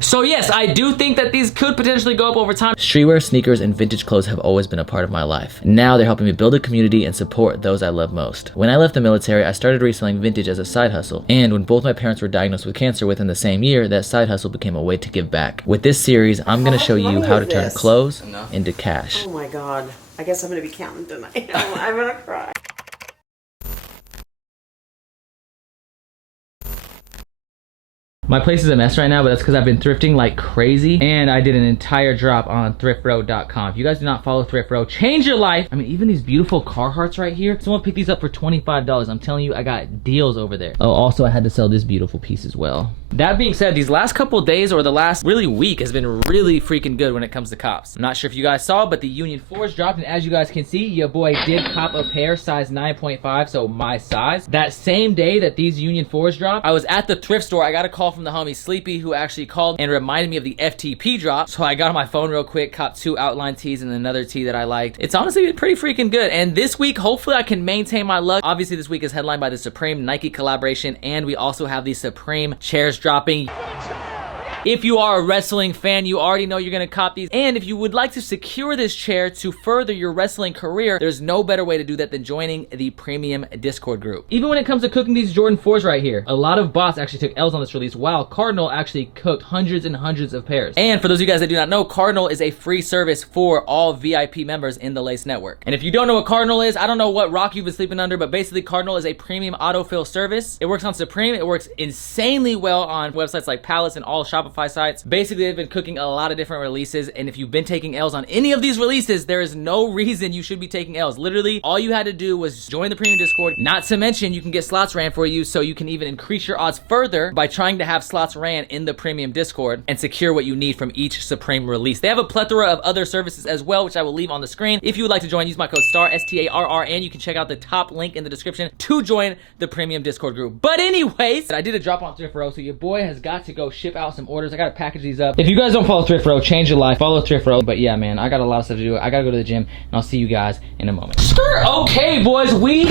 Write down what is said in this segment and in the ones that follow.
So yes, I do think that these could potentially go up over time. Streetwear, sneakers, and vintage clothes have always been a part of my life. Now they're helping me build a community and support those I love most. When I left the military, I started reselling vintage as a side hustle. And when both my parents were diagnosed with cancer within the same year, that side hustle became a way to give back. With this series, I'm gonna show you how to turn clothes into cash. Oh my God. I guess I'm gonna be counting tonight. I'm gonna cry. My place is a mess right now, but that's because I've been thrifting like crazy, and I did an entire drop on thriftrow.com. If you guys do not follow Thrift Row, change your life. I mean, even these beautiful Carhartts right here, someone picked these up for $25. I'm telling you, I got deals over there. Oh, also I had to sell this beautiful piece as well. That being said, these last couple days, or the last really week, has been really freaking good when it comes to cops. I'm not sure if you guys saw, but the Union 4s dropped, and as you guys can see, your boy did cop a pair size 9.5, so my size. That same day that these Union 4s dropped, I was at the thrift store. I got a call from the homie Sleepy, who actually called and reminded me of the FTP drop. So I got on my phone real quick, copped 2 outline tees and another tee that I liked. It's honestly been pretty freaking good. And this week, hopefully I can maintain my luck. Obviously this week is headlined by the Supreme Nike collaboration, and we also have the Supreme chairs dropping. If you are a wrestling fan, you already know you're gonna cop these. And if you would like to secure this chair to further your wrestling career, there's no better way to do that than joining the premium Discord group. Even when it comes to cooking these Jordan 4s right here, a lot of bots actually took L's on this release, while Cardinal actually cooked hundreds and hundreds of pairs. And for those of you guys that do not know, Cardinal is a free service for all VIP members in the Lace Network. And if you don't know what Cardinal is, I don't know what rock you've been sleeping under, but basically Cardinal is a premium autofill service. It works on Supreme. It works insanely well on websites like Palace and all Shopify sites. Basically, they've been cooking a lot of different releases, and if you've been taking L's on any of these releases, there is no reason you should be taking L's. Literally, all you had to do was join the premium Discord. Not to mention, you can get slots ran for you, so you can even increase your odds further by trying to have slots ran in the premium Discord and secure what you need from each Supreme release. They have a plethora of other services as well, which I will leave on the screen. If you would like to join, use my code STAR, STARR, and you can check out the top link in the description to join the premium Discord group. But anyways, I did a drop on Thrift Row, so your boy has got to go ship out some orders. I gotta package these up. If you guys don't follow Thrift Row, change your life. Follow Thrift Row. But yeah, man, I got a lot of stuff to do. I gotta go to the gym, and I'll see you guys in a moment. Okay, boys, we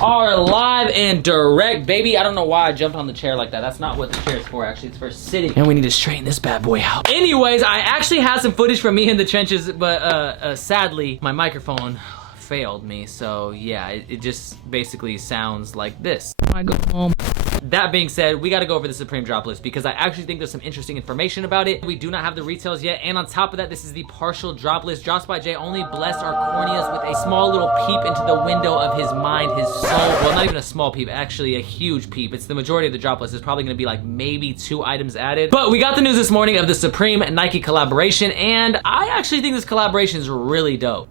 are live and direct, baby. I don't know why I jumped on the chair like that. That's not what the chair is for, actually. It's for sitting. And we need to straighten this bad boy out. Anyways, I actually had some footage from me in the trenches, but sadly, my microphone failed me. So yeah, it just basically sounds like this. I go home. That being said, we gotta go over the Supreme drop list because I actually think there's some interesting information about it. We do not have the retails yet, and on top of that, this is the partial drop list. Drops by Jay only bless our corneas with a small little peep into the window of his mind, his soul. Well, not even a small peep, actually a huge peep. It's the majority of the drop list. It's probably gonna be like maybe 2 items added. But we got the news this morning of the Supreme Nike collaboration, and I actually think this collaboration is really dope.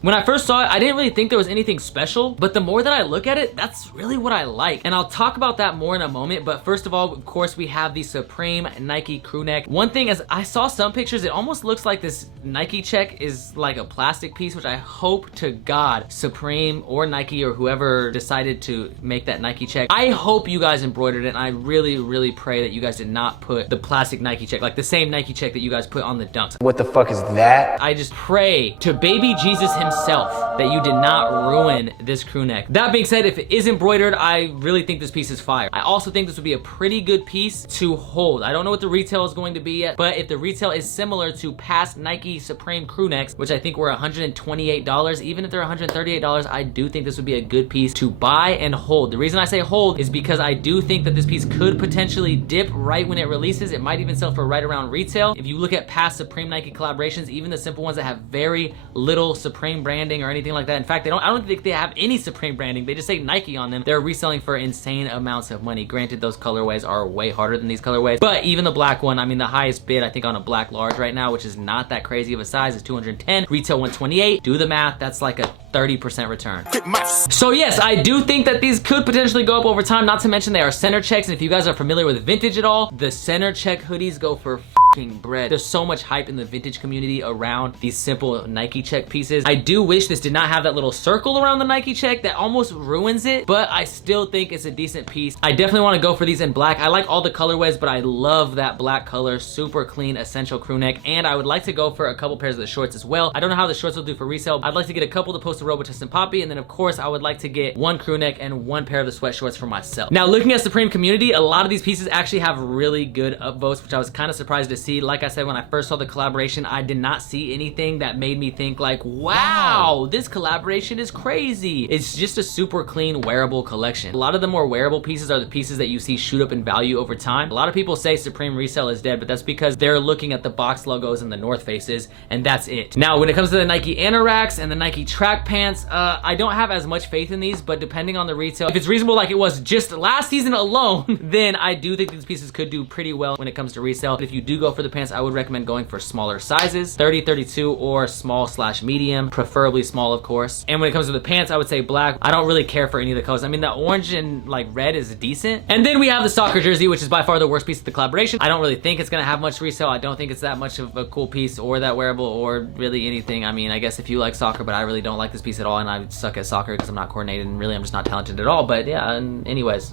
When I first saw it, I didn't really think there was anything special, but the more that I look at it, that's really what I like. And I'll talk about that more in a moment, but first of all, of course, we have the Supreme Nike crew neck. One thing is, I saw some pictures, it almost looks like this Nike check is like a plastic piece, which I hope to God Supreme or Nike or whoever decided to make that Nike check, I hope you guys embroidered it, and I really, really pray that you guys did not put the plastic Nike check, like the same Nike check that you guys put on the dunks. What the fuck is that? I just pray to baby Jesus himself that you did not ruin this crew neck. That being said, if it is embroidered, I really think this piece is fire. I also think this would be a pretty good piece to hold. I don't know what the retail is going to be yet, but if the retail is similar to past Nike Supreme crew necks, which I think were $128, even if they're $138, I do think this would be a good piece to buy and hold. The reason I say hold is because I do think that this piece could potentially dip right when it releases. It might even sell for right around retail. If you look at past Supreme Nike collaborations, even the simple ones that have very little Supreme branding or anything like that. In fact, I don't think they have any Supreme branding. They just say Nike on them. They're reselling for insane amounts of money. Granted, those colorways are way harder than these colorways, but even the black one, I mean, the highest bid I think on a black large right now, which is not that crazy of a size, is 210, retail 128. Do the math, that's like a 30% return. So yes, I do think that these could potentially go up over time, not to mention they are center checks, and if you guys are familiar with vintage at all, the center check hoodies go for bread. There's so much hype in the vintage community around these simple Nike check pieces. I do wish this did not have that little circle around the Nike check that almost ruins it, but I still think it's a decent piece. I definitely want to go for these in black. I like all the colorways, but I love that black color. Super clean, essential crew neck. And I would like to go for a couple pairs of the shorts as well. I don't know how the shorts will do for resale. I'd like to get a couple to post to Robotus and Poppy, and then of course I would like to get one crew neck and one pair of the sweat shorts for myself. Now, looking at Supreme community, a lot of these pieces actually have really good upvotes, which I was kind of surprised to see. Like I said, when I first saw the collaboration, I did not see anything that made me think like, wow, this collaboration is crazy. It's just a super clean wearable collection. A lot of the more wearable pieces are the pieces that you see shoot up in value over time. A lot of people say Supreme resale is dead, but that's because they're looking at the box logos and the North Faces, and that's it. Now, when it comes to the Nike Anoraks and the Nike track pants, I don't have as much faith in these, but depending on the retail, if it's reasonable like it was just last season alone, then I do think these pieces could do pretty well when it comes to resale. But if you do go for the pants, I would recommend going for smaller sizes, 30, 32, or small/medium, preferably small, of course. And when it comes to the pants, I would say black. I don't really care for any of the colors. I mean, the orange and like red is decent. And then we have the soccer jersey, which is by far the worst piece of the collaboration. I don't really think it's gonna have much resale. I don't think it's that much of a cool piece or that wearable or really anything. I mean, I guess if you like soccer, but I really don't like this piece at all, and I suck at soccer because I'm not coordinated and really I'm just not talented at all. But yeah, and anyways,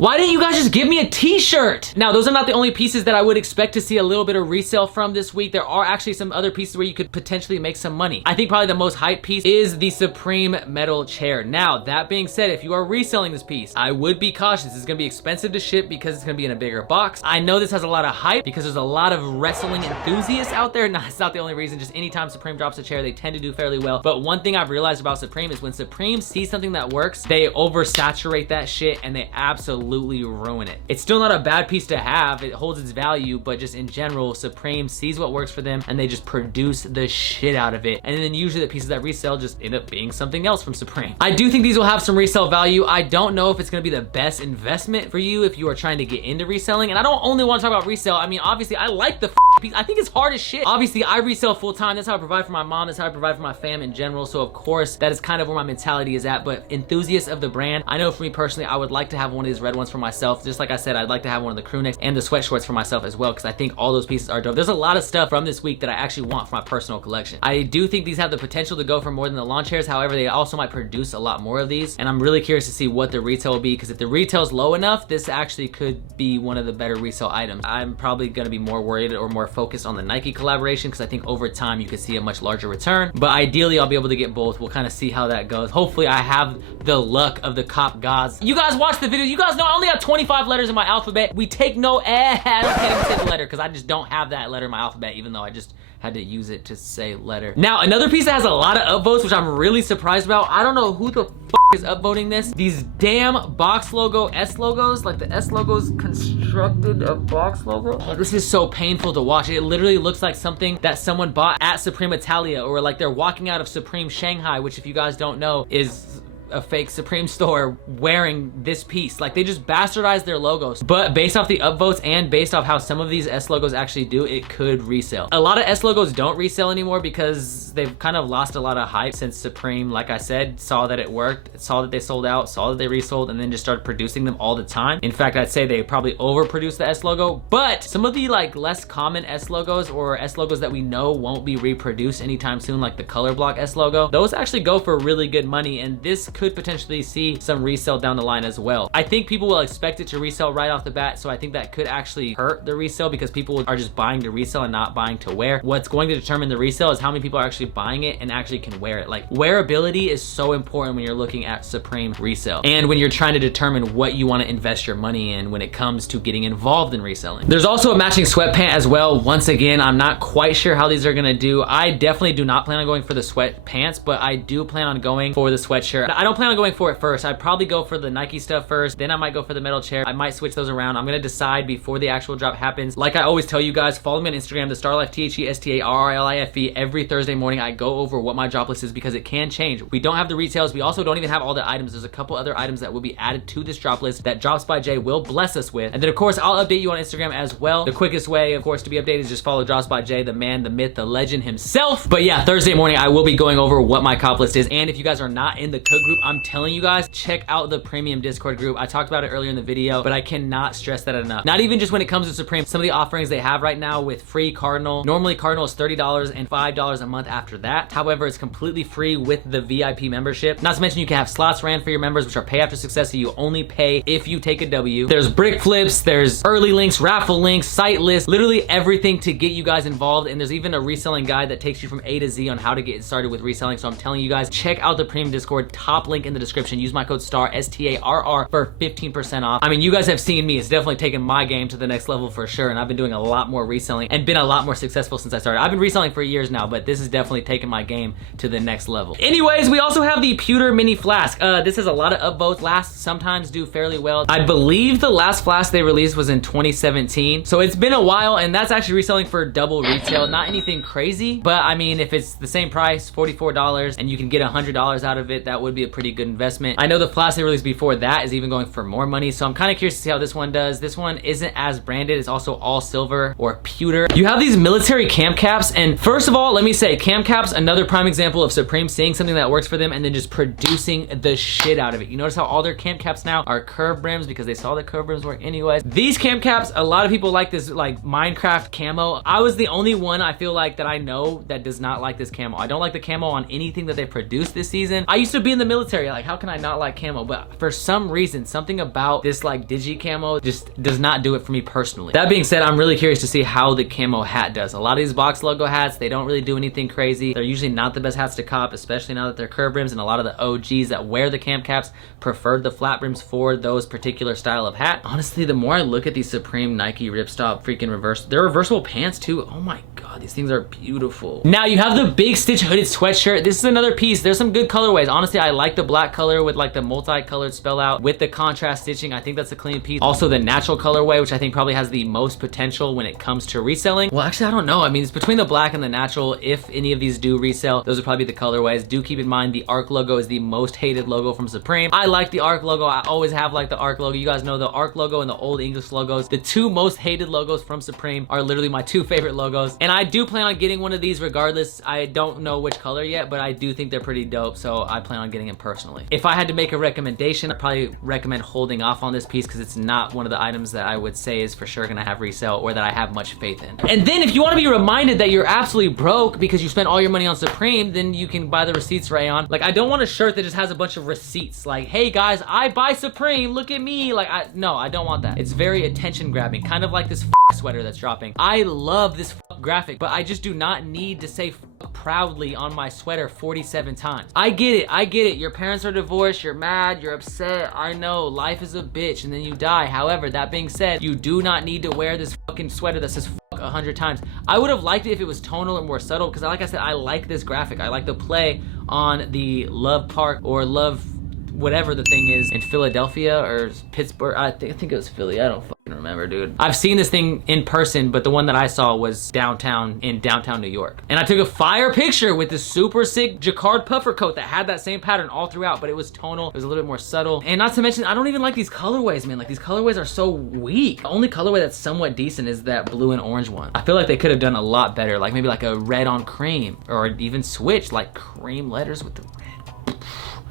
why didn't you guys just give me a t-shirt? Now, those are not the only pieces that I would expect to see a little bit of resale from this week. There are actually some other pieces where you could potentially make some money. I think probably the most hype piece is the Supreme metal chair. Now, that being said, if you are reselling this piece, I would be cautious. It's gonna be expensive to ship because it's gonna be in a bigger box. I know this has a lot of hype because there's a lot of wrestling enthusiasts out there. No, it's not the only reason. Just anytime Supreme drops a chair, they tend to do fairly well. But one thing I've realized about Supreme is when Supreme sees something that works, they oversaturate that shit and they absolutely ruin it. It's still not a bad piece to have. It holds its value, but just in general, Supreme sees what works for them and they just produce the shit out of it. And then usually the pieces that resell just end up being something else from Supreme. I do think these will have some resale value. I don't know if it's gonna be the best investment for you if you are trying to get into reselling. And I don't only want to talk about resale. I mean, obviously I like the piece. I think it's hard as shit. Obviously I resell full time. That's how I provide for my mom. That's how I provide for my fam in general. So of course that is kind of where my mentality is at. But enthusiasts of the brand, I know for me personally, I would like to have one of these red ones for myself. Just like I said, I'd like to have one of the crew necks and the sweat shorts for myself as well, because I think all those pieces are dope. There's a lot of stuff from this week that I actually want for my personal collection. I do think these have the potential to go for more than the lawn chairs. However, they also might produce a lot more of these, and I'm really curious to see what the retail will be, because if the retail's low enough, this actually could be one of the better resale items. I'm probably gonna be more worried or more focused on the Nike collaboration, because I think over time you could see a much larger return, but ideally I'll be able to get both. We'll kind of see how that goes. Hopefully I have the luck of the cop gods. You guys watch the video. You guys know I only have 25 letters in my alphabet. We take no I can't even say the letter because I just don't have that letter in my alphabet, even though I just had to use it to say letter. Now, another piece that has a lot of upvotes, which I'm really surprised about. I don't know who the is upvoting this. These damn box logo S logos, like the S logos constructed a box logo. Oh, this is so painful to watch. It literally looks like something that someone bought at Supreme Italia, or like they're walking out of Supreme Shanghai, which if you guys don't know is a fake Supreme store wearing this piece. Like, they just bastardized their logos. But based off the upvotes and based off how some of these S logos actually do, it could resell. A lot of S logos don't resell anymore because they've kind of lost a lot of hype since Supreme, like I said, saw that it worked, saw that they sold out, saw that they resold, and then just started producing them all the time. In fact, I'd say they probably overproduced the S logo. But some of the like less common S logos, or S logos that we know won't be reproduced anytime soon, like the color block S logo, those actually go for really good money, and this could potentially see some resale down the line as well. I think people will expect it to resell right off the bat, so I think that could actually hurt the resale because people are just buying to resell and not buying to wear. What's going to determine the resale is how many people are actually buying it and actually can wear it. Like, wearability is so important when you're looking at Supreme resale and when you're trying to determine what you want to invest your money in when it comes to getting involved in reselling. There's also a matching sweatpant as well. Once again, I'm not quite sure how these are gonna do. I definitely do not plan on going for the sweatpants, but I do plan on going for the sweatshirt. I don't plan on going for it first. I'd probably go for the Nike stuff first, then I might go for the metal chair. I might switch those around. I'm gonna decide before the actual drop happens. Like I always tell you guys, follow me on Instagram, the Starlife, THESTARLIFE. Every Thursday morning I go over what my drop list is because it can change. We don't have the retails. We also don't even have all the items. There's a couple other items that will be added to this drop list that Drops by Jay will bless us with. And then of course I'll update you on Instagram as well. The quickest way of course to be updated is just follow Drops by Jay, the man, the myth, the legend himself. But yeah, Thursday morning I will be going over what my cop list is. And if you guys are not in the cook group group. I'm telling you guys, check out the premium Discord group. I talked about it earlier in the video, but I cannot stress that enough. Not even just when it comes to Supreme, some of the offerings they have right now with free Cardinal. Normally Cardinal is $30 and $5 a month after that. However, it's completely free with the VIP membership. Not to mention you can have slots ran for your members, which are pay after success, so you only pay if you take a W. There's brick flips, there's early links, raffle links, site lists, literally everything to get you guys involved. And there's even a reselling guide that takes you from A to Z on how to get started with reselling. So I'm telling you guys, check out the premium Discord, top link in the description. Use my code STAR, STARR, for 15% off. I mean, you guys have seen me. It's definitely taken my game to the next level for sure. And I've been doing a lot more reselling and been a lot more successful since I started. I've been reselling for years now, but this has definitely taken my game to the next level. Anyways, we also have the pewter mini flask. This has a lot of upvotes. Flasks sometimes do fairly well. I believe the last flask they released was in 2017. So it's been a while, and that's actually reselling for double retail. Not anything crazy, but I mean, if it's the same price, $44, and you can get $100 out of it, that would be a pretty good investment. I know the flask they released before that is even going for more money, so I'm kind of curious to see how this one does. This one isn't as branded. It's also all silver or pewter. You have these military cam caps, and first of all, let me say, cam caps, another prime example of Supreme seeing something that works for them and then just producing the shit out of it. You notice how all their cam caps now are curved brims because they saw the curved brims work anyways. These cam caps, a lot of people like this like Minecraft camo. I was the only one I feel like that I know that does not like this camo. I don't like the camo on anything that they produced this season. I used to be in the military, like how can I not like camo? But for some reason, something about this like digi camo just does not do it for me personally. That being said, I'm really curious to see how the camo hat does. A lot of these box logo hats, they don't really do anything crazy. They're usually not the best hats to cop, especially now that they're curved brims, and a lot of the OGs that wear the cam caps preferred the flat brims for those particular style of hat. Honestly, the more I look at these Supreme Nike ripstop freaking they're reversible pants too. Oh my God, these things are beautiful. Now you have the big stitch hooded sweatshirt. This is another piece. There's some good colorways. Honestly, I like the black color with like the multicolored spell out with the contrast stitching. I think that's a clean piece. Also the natural colorway, which I think probably has the most potential when it comes to reselling. Well, actually, I don't know. I mean, it's between the black and the natural. If any of these do resell, those would probably be the colorways. Do keep in mind the ARC logo is the most hated logo from Supreme. I like the ARC logo. I always have liked the ARC logo. You guys know the ARC logo and the old English logos. The two most hated logos from Supreme are literally my two favorite logos. And I do plan on getting one of these regardless. I don't know which color yet, but I do think they're pretty dope, so I plan on getting them personally. If I had to make a recommendation, I'd probably recommend holding off on this piece because it's not one of the items that I would say is for sure gonna have resell or that I have much faith in. And then if you want to be reminded that you're absolutely broke because you spent all your money on Supreme, then you can buy the receipts rayon. Like, I don't want a shirt that just has a bunch of receipts. Like, hey guys, I buy Supreme, look at me. Like, no, I don't want that. It's very attention grabbing, kind of like this sweater that's dropping. I love this graphic, but I just do not need to say proudly on my sweater 47 times. I get it. Your parents are divorced, you're mad, you're upset. I know, life is a bitch and then you die. However, that being said, you do not need to wear this fucking sweater that says 100 times. I would have liked it if it was tonal and more subtle because like I said, I like this graphic. I like the play on the Love Park or Love whatever the thing is in Philadelphia or Pittsburgh. I think it was Philly. I don't fucking remember, dude. I've seen this thing in person, but the one that I saw was downtown in downtown New York. And I took a fire picture with this super sick jacquard puffer coat that had that same pattern all throughout, but it was tonal. It was a little bit more subtle. And not to mention, I don't even like these colorways, man. Like, these colorways are so weak. The only colorway that's somewhat decent is that blue and orange one. I feel like they could have done a lot better. Like maybe like a red on cream, or even switch like cream letters with the red.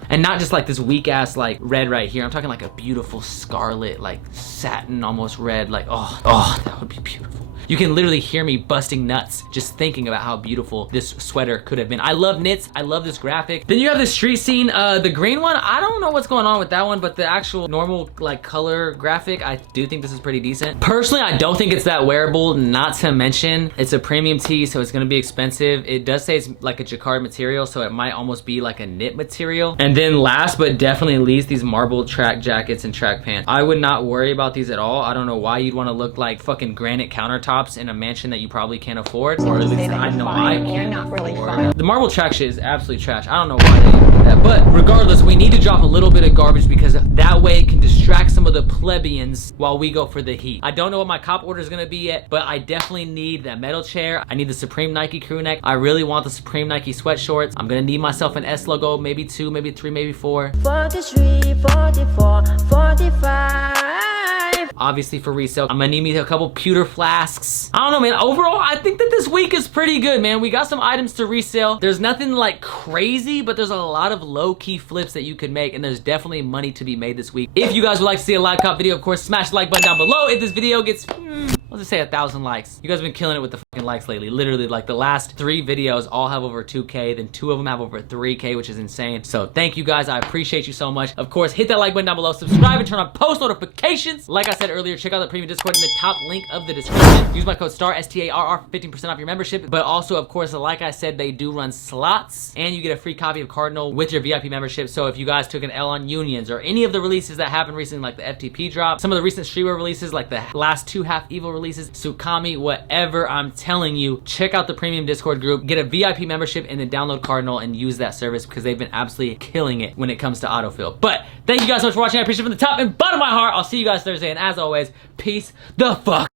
And not just like this weak ass like red right here. I'm talking like a beautiful scarlet, like satin almost red. Like, oh, that would be beautiful. You can literally hear me busting nuts just thinking about how beautiful this sweater could have been. I love knits. I love this graphic. Then you have the street scene. The green one, I don't know what's going on with that one, but the actual normal like color graphic, I do think this is pretty decent. Personally, I don't think it's that wearable, not to mention it's a premium tee, so it's gonna be expensive. It does say it's like a jacquard material, so it might almost be like a knit material. And then last but definitely least, these marble track jackets and track pants. I would not worry about these at all. I don't know why you'd want to look like fucking granite countertops in a mansion that you probably can't afford, or at least I know I can't afford. The marble track shit is absolutely trash. I don't know why they do that, but regardless, we need to drop a little bit of garbage because that way it can distract some of the plebeians while we go for the heat. I don't know what my cop order is gonna be yet, but I definitely need that metal chair. I need the Supreme Nike crew neck. I really want the Supreme Nike sweat shorts. I'm gonna need myself an S logo, maybe 2, maybe 3, maybe 4. 43, 44, 45. obviously for resale. I'm gonna need me a couple pewter flasks. I don't know, man. Overall, I think that this week is pretty good, man. We got some items to resale. There's nothing like crazy, but there's a lot of low-key flips that you could make, and there's definitely money to be made this week. If you guys would like to see a live cop video, of course, smash the like button down below. If this video gets, let's just say 1,000 likes. You guys have been killing it with the fucking likes lately. Literally, like the last 3 videos all have over 2K, then 2 of them have over 3K, which is insane. So thank you guys. I appreciate you so much. Of course, hit that like button down below, subscribe, and turn on post notifications. Like I said earlier, check out the premium Discord in the top link of the description. Use my code STAR, STARR, for 15% off your membership. But also, of course, like I said, they do run slots, and you get a free copy of Cardinal with your VIP membership. So if you guys took an L on Unions or any of the releases that happened recently, like the FTP drop, some of the recent streetwear releases, like the last 2 Half Evil releases, Tsukami, whatever, I'm telling you, check out the premium Discord group, get a VIP membership, and then download Cardinal and use that service because they've been absolutely killing it when it comes to autofill. But thank you guys so much for watching. I appreciate it from the top and bottom of my heart. I'll see you guys Thursday, and as always, peace the fuck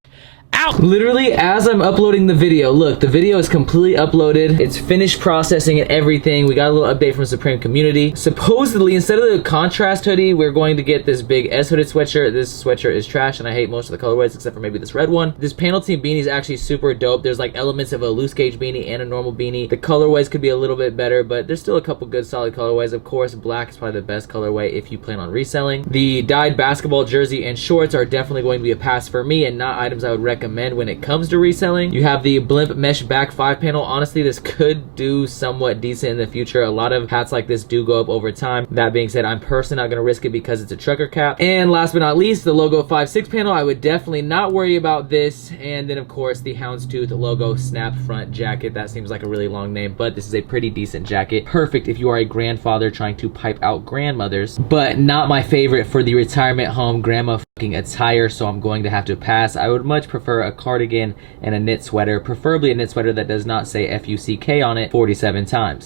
out. Literally, as I'm uploading the video, look, the video is completely uploaded. It's finished processing and everything. We got a little update from Supreme community. Supposedly, instead of the contrast hoodie, we're going to get this big S-hooded sweatshirt. This sweatshirt is trash, and I hate most of the colorways except for maybe this red one. This panel team beanie is actually super dope. There's like elements of a loose gauge beanie and a normal beanie. The colorways could be a little bit better, but there's still a couple good solid colorways. Of course, black is probably the best colorway if you plan on reselling. The dyed basketball jersey and shorts are definitely going to be a pass for me and not items I would recommend when it comes to reselling. You have the blimp mesh back 5 panel. Honestly, this could do somewhat decent in the future. A lot of hats like this do go up over time. That being said, I'm personally not going to risk it because it's a trucker cap. And last but not least, the logo 5/6 panel. I would definitely not worry about this. And then of course the houndstooth logo snap front jacket. That seems like a really long name, but this is a pretty decent jacket. Perfect if you are a grandfather trying to pipe out grandmothers, but not my favorite for the retirement home grandma fucking attire, so I'm going to have to pass. I would much prefer a cardigan and a knit sweater, preferably a knit sweater that does not say FUCK on it 47 times.